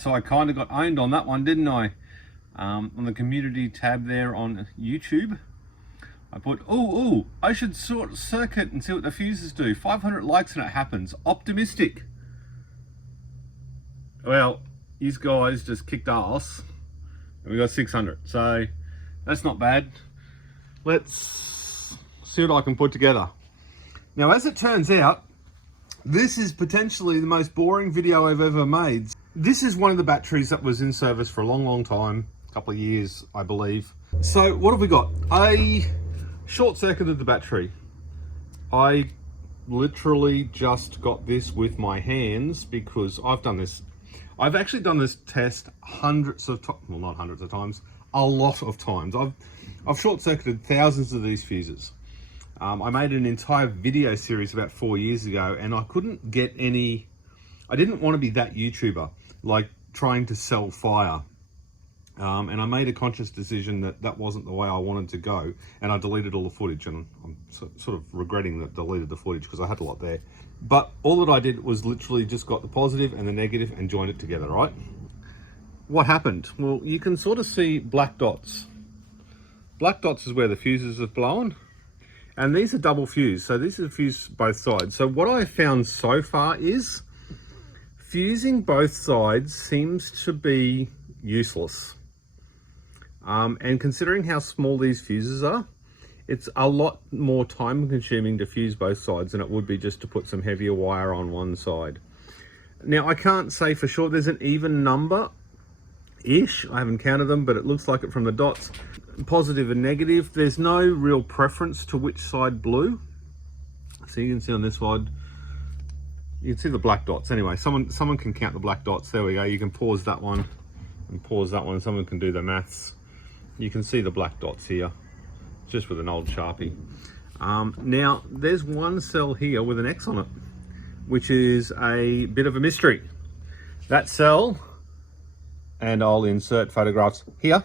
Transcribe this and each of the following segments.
So I kind of got owned on that one, didn't I? On the community tab there on YouTube, I put, oh, I should sort circuit and see what the fuses do. 500 likes and it happens. Optimistic. Well, these guys just kicked ass and we got 600. So that's not bad. Let's see what I can put together. Now, as it turns out, this is potentially the most boring video I've ever made. This is one of the batteries that was in service for a long time, a couple of years, I believe. So what have we got? I short-circuited the battery. I literally just got this with my hands because I've done this. I've actually done this test hundreds of times, well, not hundreds of times, a lot of times. I've short-circuited thousands of these fuses. I made an entire video series about 4 years ago and I couldn't get any, I didn't want to be that YouTuber, like trying to sell fire. And I made a conscious decision that that wasn't the way I wanted to go. And I deleted all the footage, and I'm sort of regretting that I deleted the footage because I had a lot there. But all that I did was literally just got the positive and the negative and joined it together, right? What happened? Well, you can sort of see black dots. Black dots is where the fuses have blown. And these are double fused, so this is fused both sides. So what I found so far is fusing both sides seems to be useless. And considering how small these fuses are, it's a lot more time consuming to fuse both sides than it would be just to put some heavier wire on one side. Now, I can't say for sure there's an even number-ish. I haven't counted them, but it looks like it from the dots. Positive and negative. There's no real preference to which side blew. So you can see on this side, you can see the black dots. Anyway, someone can count the black dots. There we go. You can pause that one and pause that one. Someone can do the maths. You can see the black dots here, just with an old Sharpie. Now, there's one cell here with an X on it, which is a bit of a mystery. That cell, and I'll insert photographs here,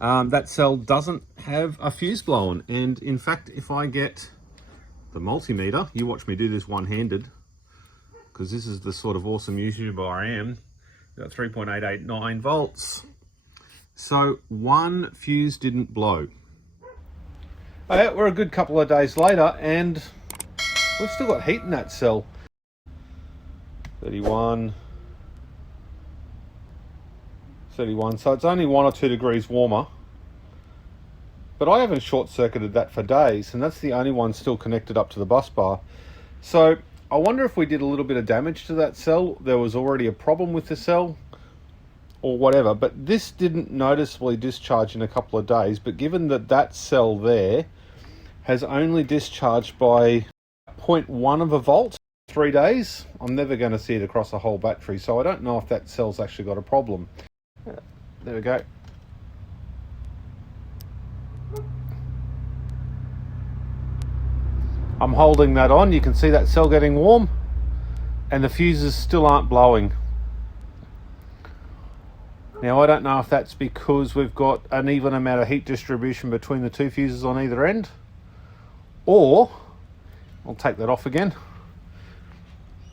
that cell doesn't have a fuse blown. And in fact, if I get the multimeter, you watch me do this one-handed, because this is the sort of awesome YouTuber I am. Got 3.889 volts. So one fuse didn't blow. Oh, we're a good couple of days later and we've still got heat in that cell. 31, so it's only 1 or 2 degrees warmer. But I haven't short-circuited that for days, and that's the only one still connected up to the bus bar. So I wonder if we did a little bit of damage to that cell. There was already a problem with the cell or whatever, but this didn't noticeably discharge in a couple of days. But given that that cell there has only discharged by 0.1 of a volt 3 days, I'm never going to see it across a whole battery. So I don't know if that cell's actually got a problem. There we go. I'm holding that on. You can see that cell getting warm and the fuses still aren't blowing. Now, I don't know if that's because we've got an even amount of heat distribution between the two fuses on either end, or I'll take that off again,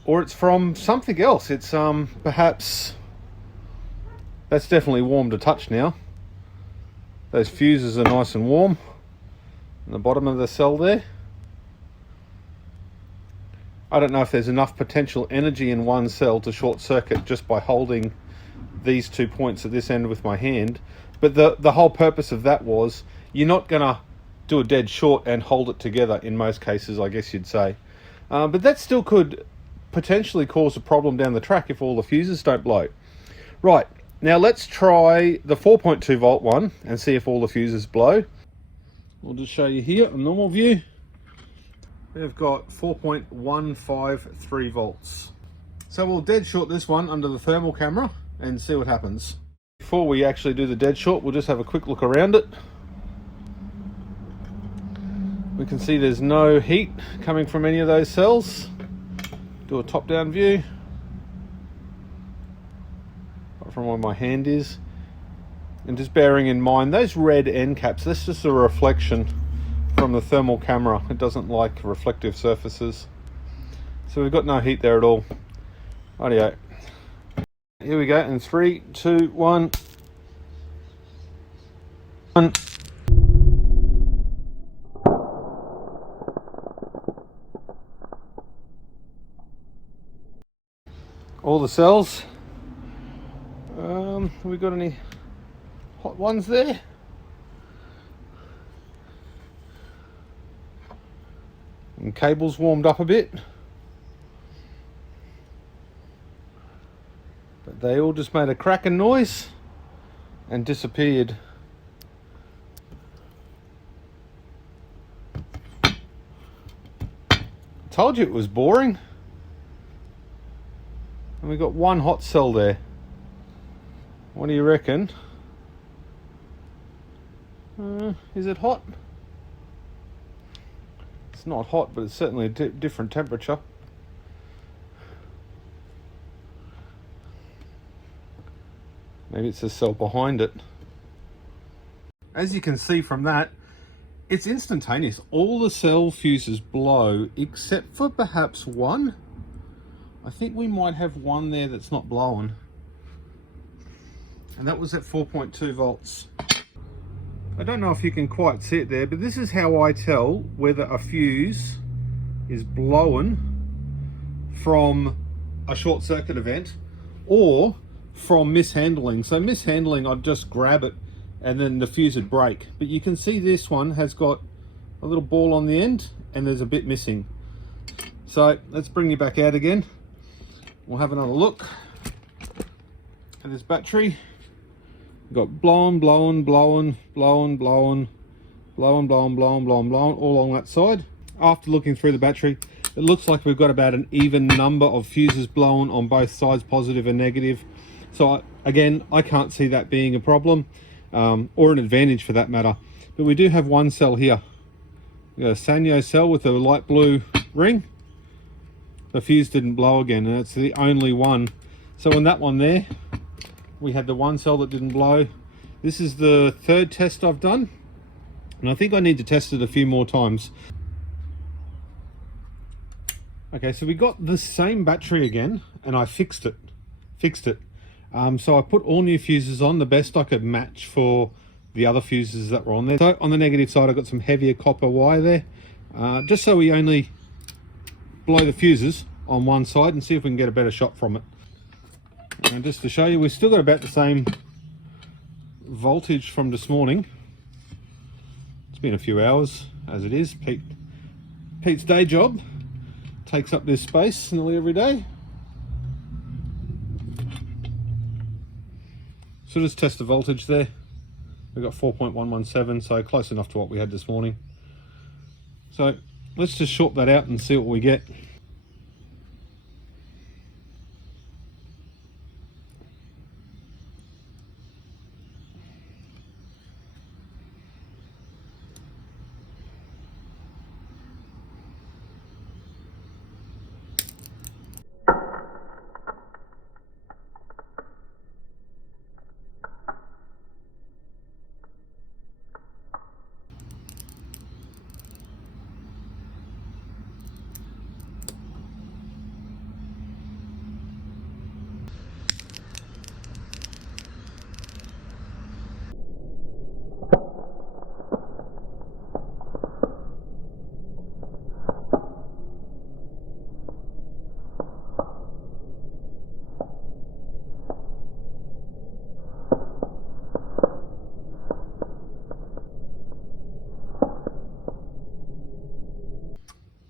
or it's from something else. It's perhaps, that's definitely warm to touch now. Those fuses are nice and warm in the bottom of the cell there. I don't know if there's enough potential energy in one cell to short circuit just by holding these 2 points at this end with my hand, but the whole purpose of that was you're not gonna do a dead short and hold it together in most cases, I guess you'd say. But that still could potentially cause a problem down the track if all the fuses don't blow. Right, now let's try the 4.2 volt one and see if all the fuses blow. We'll just show you here a normal view. We've got 4.153 volts. So we'll dead short this one under the thermal camera and see what happens. Before we actually do the dead short, we'll just have a quick look around it. We can see there's no heat coming from any of those cells. Do a top-down view from where my hand is. And just bearing in mind, those red end caps, that's just a reflection from the thermal camera. It doesn't like reflective surfaces. So we've got no heat there at all. Rightio. Here we go in 3, 2, 1. All the cells. Have we got any hot ones there? And cables warmed up a bit. But they all just made a cracking noise and disappeared. Told you it was boring. And we got one hot cell there. What do you reckon? Is it hot? It's not hot, but it's certainly a different temperature. Maybe it's the cell behind it. As you can see from that, it's instantaneous. All the cell fuses blow except for perhaps one. I think we might have one there that's not blowing. And that was at 4.2 volts. I don't know if you can quite see it there, but this is how I tell whether a fuse is blowing from a short circuit event or from mishandling. So mishandling, I'd just grab it and then the fuse would break. But you can see this one has got a little ball on the end and there's a bit missing. So let's bring you back out again. We'll have another look at this battery. We've got blowing, blowing, blowing, blowing, blowing, blowing, blowing, blowing, blowing, blowing, all along that side. After looking through the battery, it looks like we've got about an even number of fuses blown on both sides, positive and negative. So again, I can't see that being a problem or an advantage for that matter. But we do have one cell here. We've got a Sanyo cell with a light blue ring. The fuse didn't blow again, and it's the only one. So on that one there, we had the one cell that didn't blow. This is the third test I've done, and I think I need to test it a few more times. Okay, so we got the same battery again, and I fixed it. So I put all new fuses on, the best I could match for the other fuses that were on there. So on the negative side, I got some heavier copper wire there, just so we only blow the fuses on one side and see if we can get a better shot from it. And just to show you, we've still got about the same voltage from this morning. It's been a few hours as it is. Pete's day job takes up this space nearly every day. So just test the voltage there. We've got 4.117, so close enough to what we had this morning. So let's just short that out and see what we get.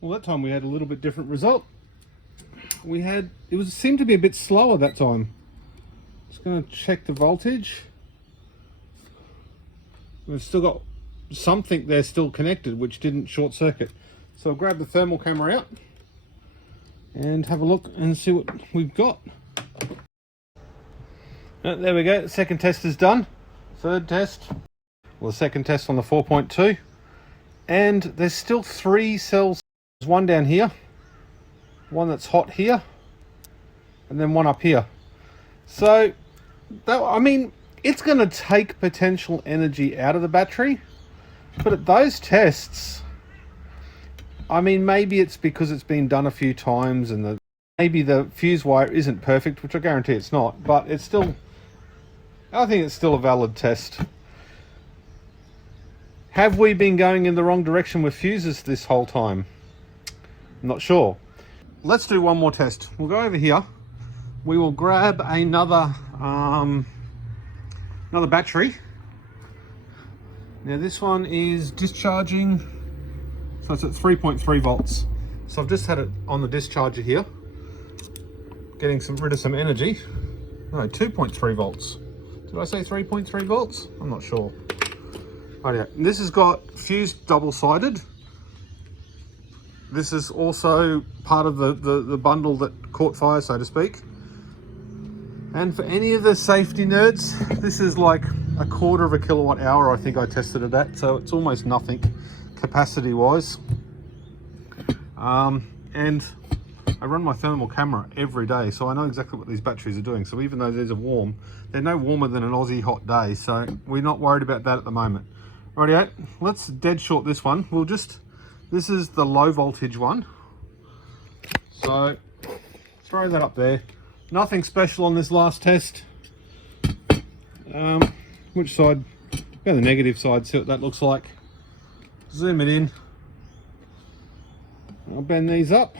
Well, that time we had a little bit different result. It seemed to be a bit slower that time. Just going to check the voltage. We've still got something there still connected which didn't short circuit. So I'll grab the thermal camera out and have a look and see what we've got. There we go, the second test is done. Third test. Well, the second test on the 4.2. And there's still 3 cells. There's one down here, one that's hot here, and then one up here. So, I mean, it's going to take potential energy out of the battery, but at those tests, I mean, maybe it's because it's been done a few times and the Maybe the fuse wire isn't perfect, which I guarantee it's not, but it's still, I think it's still a valid test. Have we been going in the wrong direction with fuses this whole time? I'm not sure. Let's do one more test. We'll go over here. We will grab another battery. Now this one is discharging, so it's at 3.3 volts. So I've just had it on the discharger here, getting rid of some energy. No, 2.3 volts. Did I say 3.3 volts? I'm not sure. Right, yeah. This has got fuse double-sided. This is also part of the bundle that caught fire, so to speak. And for any of the safety nerds, this is like 1/4 of a kilowatt hour, I think I tested it at, so it's almost nothing capacity wise. And I run my thermal camera every day, so I know exactly what these batteries are doing. So even though these are warm, they're no warmer than an Aussie hot day, so we're not worried about that at the moment. Rightio, let's dead short this one. This is the low voltage one, so throw that up there. Nothing special on this last test. Which side? Go to the negative side, see what that looks like. Zoom it in. I'll bend these up.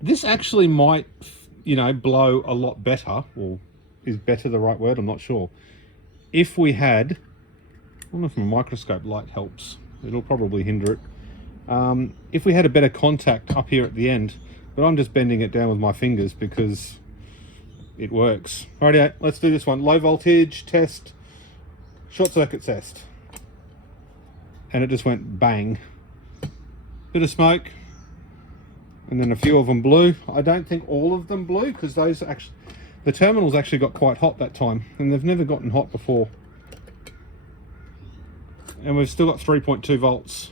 This actually might, blow a lot better, or is better the right word? I'm not sure. If we had, I don't know if a microscope light helps. It'll probably hinder it. If we had a better contact up here at the end, but I'm just bending it down with my fingers because it works. Alrighty, let's do this one. Low voltage test, short circuit test. And it just went bang. Bit of smoke, and then a few of them blew. I don't think all of them blew, because the terminals actually got quite hot that time, and they've never gotten hot before. And we've still got 3.2 volts.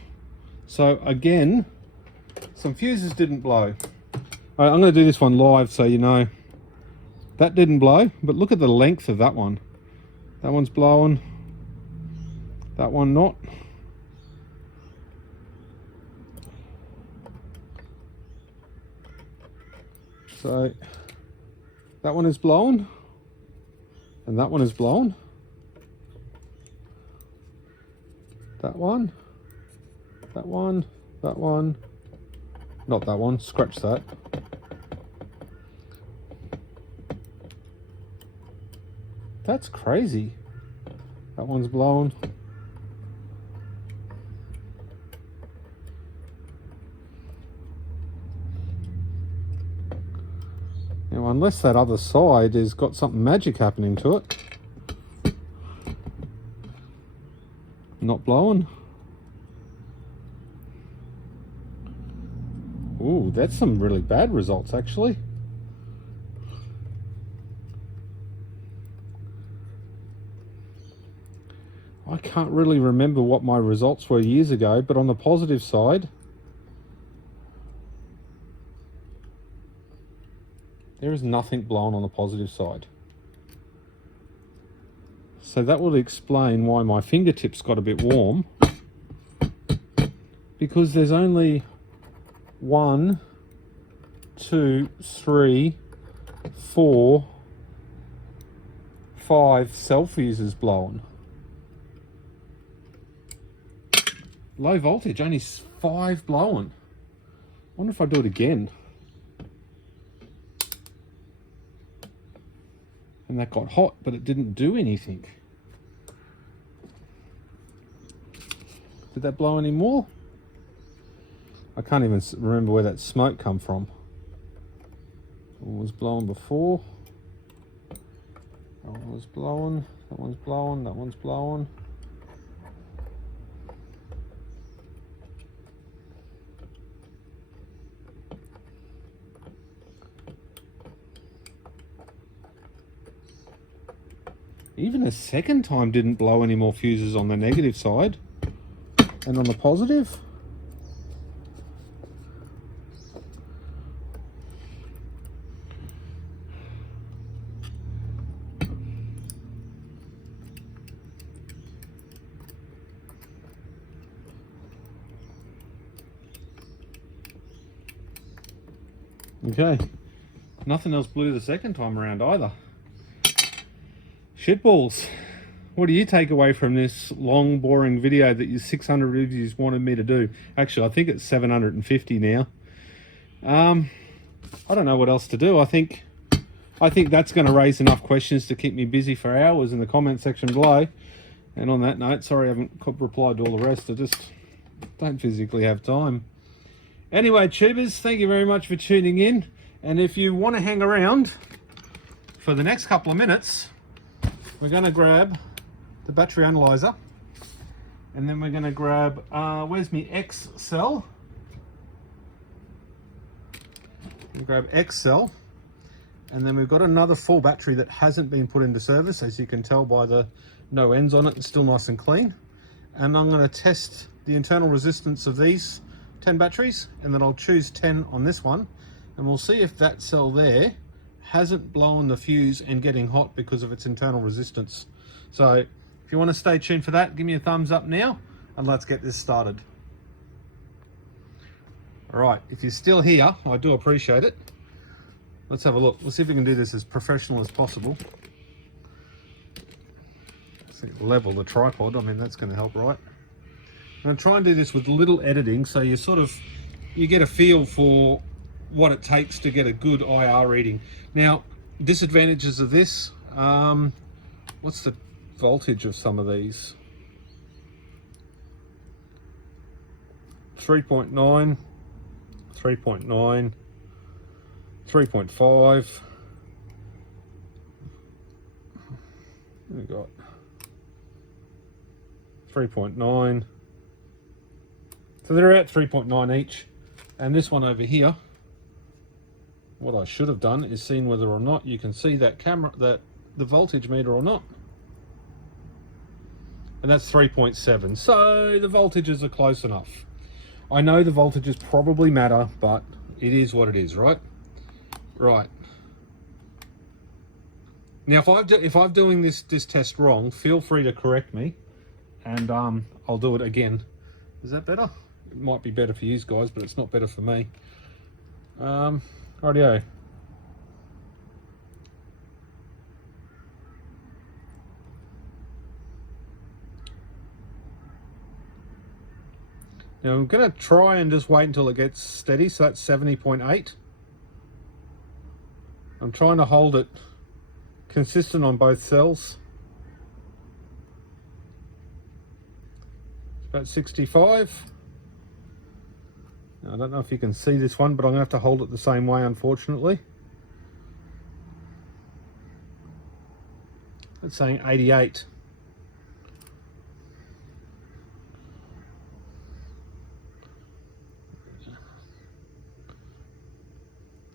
So again, some fuses didn't blow. All right, I'm going to do this one live so you know. That didn't blow, but look at the length of that one. That one's blowing. That one not. So that one is blown, and that one is blown. That one, that one, that one, not that one, scratch that. That's crazy. That one's blown. Now, unless that other side has got something magic happening to it. Not blowing. Ooh, that's some really bad results, actually. I can't really remember what my results were years ago, but on the positive side, there is nothing blown on the positive side. So that would explain why my fingertips got a bit warm, because there's only 1, 2, 3, 4, 5 cell fuses blown. Low voltage, only 5 blown. I wonder if I do it again. And that got hot, but it didn't do anything. Did that blow any more? I can't even remember where that smoke come from. It was blowing before. That one was blowing, that one's blowing, that one's blowing. Even the second time didn't blow any more fuses on the negative side. And on the positive, Okay, nothing else blew the second time around either. Shitballs. What do you take away from this long, boring video that your 600 reviews wanted me to do? Actually, I think it's 750 now. I don't know what else to do. I think that's going to raise enough questions to keep me busy for hours in the comment section below. And on that note, sorry I haven't replied to all the rest. I just don't physically have time. Anyway, tubers, thank you very much for tuning in. And if you want to hang around for the next couple of minutes, we're going to grab the battery analyzer, and then we're going to grab, where's my X cell? We'll grab X cell, and then we've got another full battery that hasn't been put into service, as you can tell by the no ends on it. It's still nice and clean. And I'm going to test the internal resistance of these 10 batteries, and then I'll choose 10 on this one, and we'll see if that cell there hasn't blown the fuse and getting hot because of its internal resistance. So if you want to stay tuned for that, give me a thumbs up now, and let's get this started. All right, if you're still here, I do appreciate it. Let's have a look. Let's see if we can do this as professional as possible. Let's level the tripod. I mean, that's going to help, right? I'm going to try and do this with little editing, so you get a feel for what it takes to get a good IR reading. Now, disadvantages of this, what's the voltage of some of these? 3.9, 3.9, 3.5. We got 3.9. So they're at 3.9 each. And this one over here, what I should have done is seen whether or not you can see that the voltage meter or not. And that's 3.7. So the voltages are close enough. I know the voltages probably matter, but it is what it is, right? Right. Now, if I'm doing this test wrong, feel free to correct me, and I'll do it again. Is that better? It might be better for you guys, but it's not better for me. Rightio. Now I'm going to try and just wait until it gets steady, so that's 70.8. I'm trying to hold it consistent on both cells. It's about 65. Now, I don't know if you can see this one, but I'm going to have to hold it the same way, unfortunately. It's saying 88.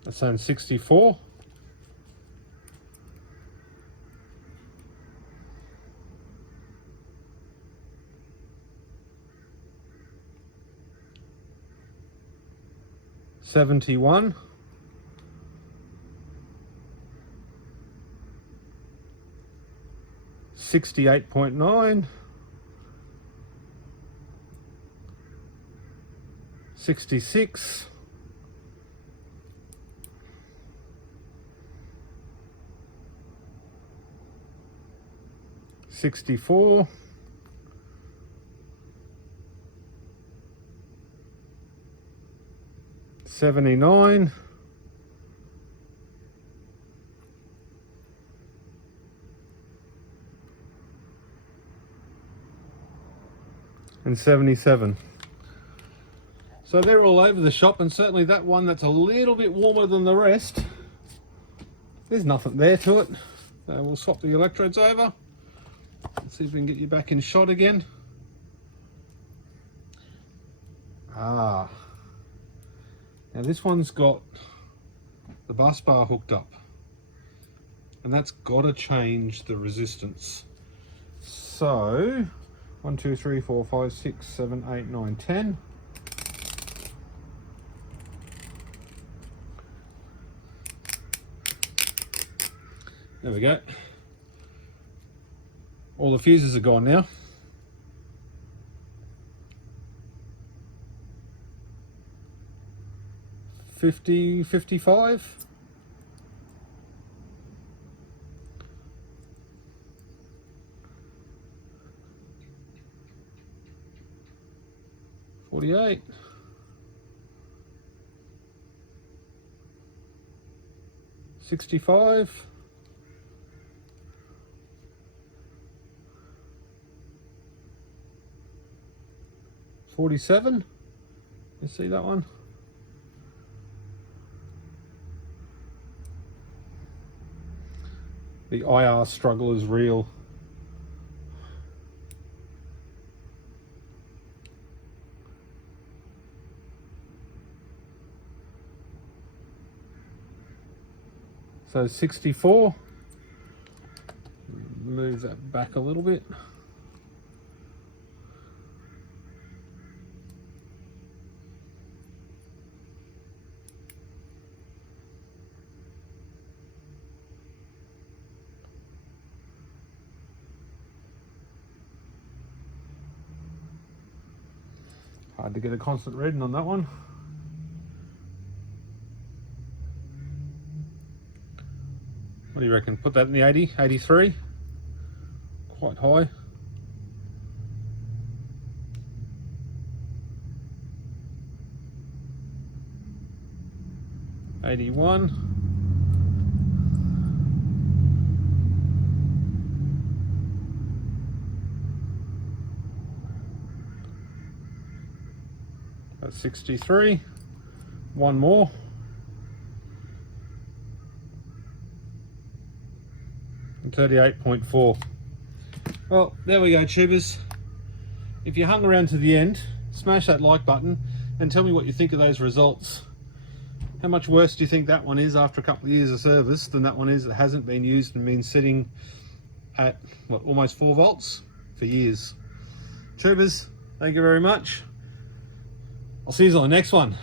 That's saying 64. $71. 68.9. 66. 64. 79. 77. So they're all over the shop, and certainly that one that's a little bit warmer than the rest, there's nothing there to it. So we'll swap the electrodes over. Let's see if we can get you back in shot again. Now this one's got the bus bar hooked up, and that's got to change the resistance. So 1, 2, 3, 4, 5, 6, 7, 8, 9, 10. There we go. All the fuses are gone now. 50, 55. $48. 65. 47. You see that one? The IR struggle is real. So 64. Move that back a little bit. Hard to get a constant reading on that one. What do you reckon? Put that in the 80, 83? Quite high. $81. That's 63. One more. And 38.4. Well, there we go, tubers. If you hung around to the end, smash that like button and tell me what you think of those results. How much worse do you think that one is after a couple of years of service than that one is that hasn't been used and been sitting at, what, almost 4 volts for years? Tubers, thank you very much. I'll see you on the next one.